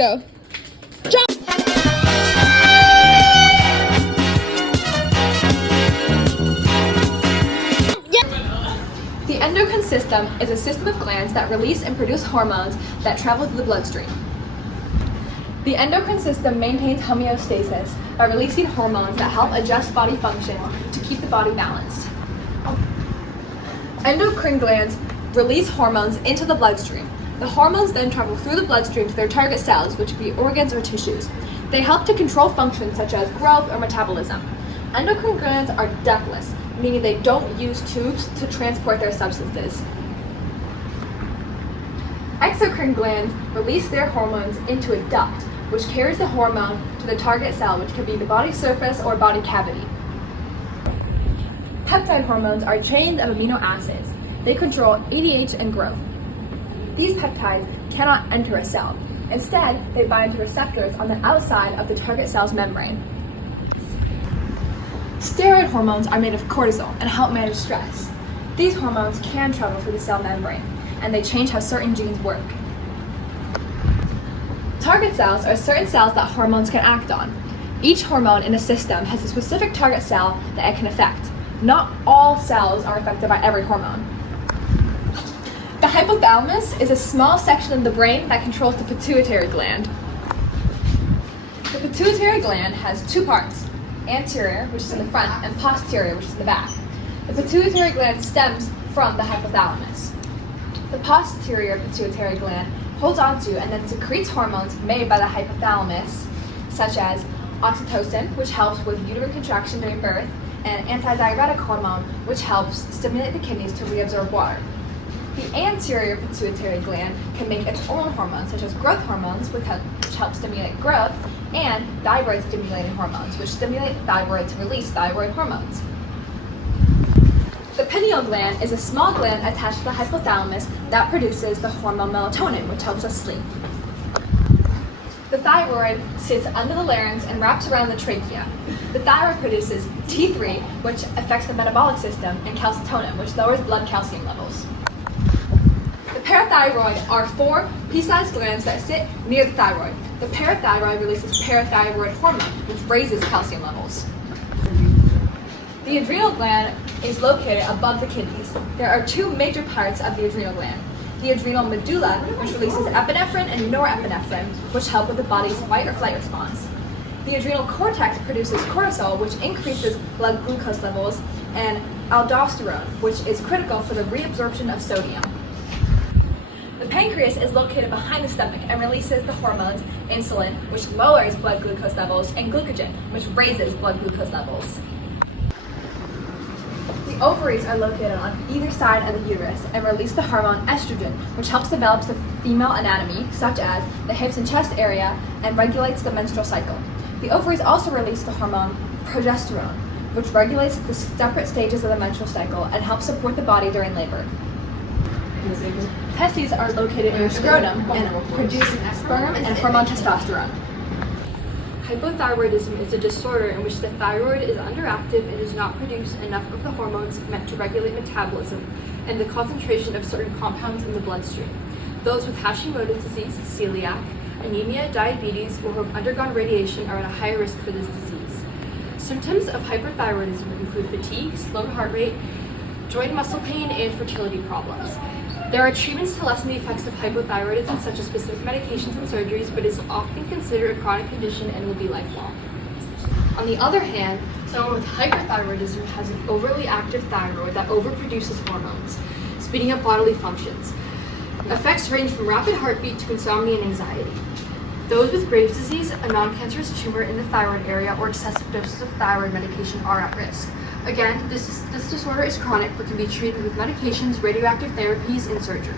go. Jump! The endocrine system is a system of glands that release and produce hormones that travel through the bloodstream. The endocrine system maintains homeostasis by releasing hormones that help adjust body function to keep the body balanced. Endocrine glands release hormones into the bloodstream. The hormones then travel through the bloodstream to their target cells, which could be organs or tissues. They help to control functions such as growth or metabolism. Endocrine glands are ductless, meaning they don't use tubes to transport their substances. Exocrine glands release their hormones into a duct, which carries the hormone to the target cell, which could be the body surface or body cavity. Peptide hormones are chains of amino acids. They control ADH and growth. These peptides cannot enter a cell. Instead, they bind to receptors on the outside of the target cell's membrane. Steroid hormones are made of cortisol and help manage stress. These hormones can travel through the cell membrane, and they change how certain genes work. Target cells are certain cells that hormones can act on. Each hormone in a system has a specific target cell that it can affect. Not all cells are affected by every hormone. The hypothalamus is a small section of the brain that controls the pituitary gland. The pituitary gland has two parts, anterior, which is in the front, and posterior, which is in the back. The pituitary gland stems from the hypothalamus. The posterior pituitary gland holds onto and then secretes hormones made by the hypothalamus, such as oxytocin, which helps with uterine contraction during birth, and antidiuretic hormone, which helps stimulate the kidneys to reabsorb water. The anterior pituitary gland can make its own hormones, such as growth hormones, which help stimulate growth, and thyroid-stimulating hormones, which stimulate the thyroid to release thyroid hormones. The pineal gland is a small gland attached to the hypothalamus that produces the hormone melatonin, which helps us sleep. The thyroid sits under the larynx and wraps around the trachea. The thyroid produces T3, which affects the metabolic system, and calcitonin, which lowers blood calcium levels. The parathyroid are four pea-sized glands that sit near the thyroid. The parathyroid releases parathyroid hormone, which raises calcium levels. The adrenal gland is located above the kidneys. There are two major parts of the adrenal gland. The adrenal medulla, which releases epinephrine and norepinephrine, which help with the body's fight or flight response. The adrenal cortex produces cortisol, which increases blood glucose levels, and aldosterone, which is critical for the reabsorption of sodium. The pancreas is located behind the stomach and releases the hormones insulin, which lowers blood glucose levels, and glucagon, which raises blood glucose levels. The ovaries are located on either side of the uterus and release the hormone estrogen, which helps develop the female anatomy, such as the hips and chest area, and regulates the menstrual cycle. The ovaries also release the hormone progesterone, which regulates the separate stages of the menstrual cycle and helps support the body during labor. Testes are located in your scrotum and produce sperm and hormone testosterone. Hypothyroidism is a disorder in which the thyroid is underactive and does not produce enough of the hormones meant to regulate metabolism and the concentration of certain compounds in the bloodstream. Those with Hashimoto's disease, celiac, anemia, diabetes, or who have undergone radiation are at a higher risk for this disease. Symptoms of hyperthyroidism include fatigue, slowed heart rate, joint muscle pain, and fertility problems. There are treatments to lessen the effects of hypothyroidism, such as specific medications and surgeries, but is often considered a chronic condition and will be lifelong. On the other hand, someone with hyperthyroidism has an overly active thyroid that overproduces hormones, speeding up bodily functions. Effects range from rapid heartbeat to insomnia and anxiety. Those with Graves' disease, a non-cancerous tumor in the thyroid area, or excessive doses of thyroid medication are at risk. Again, this disorder is chronic but can be treated with medications, radioactive therapies, and surgery.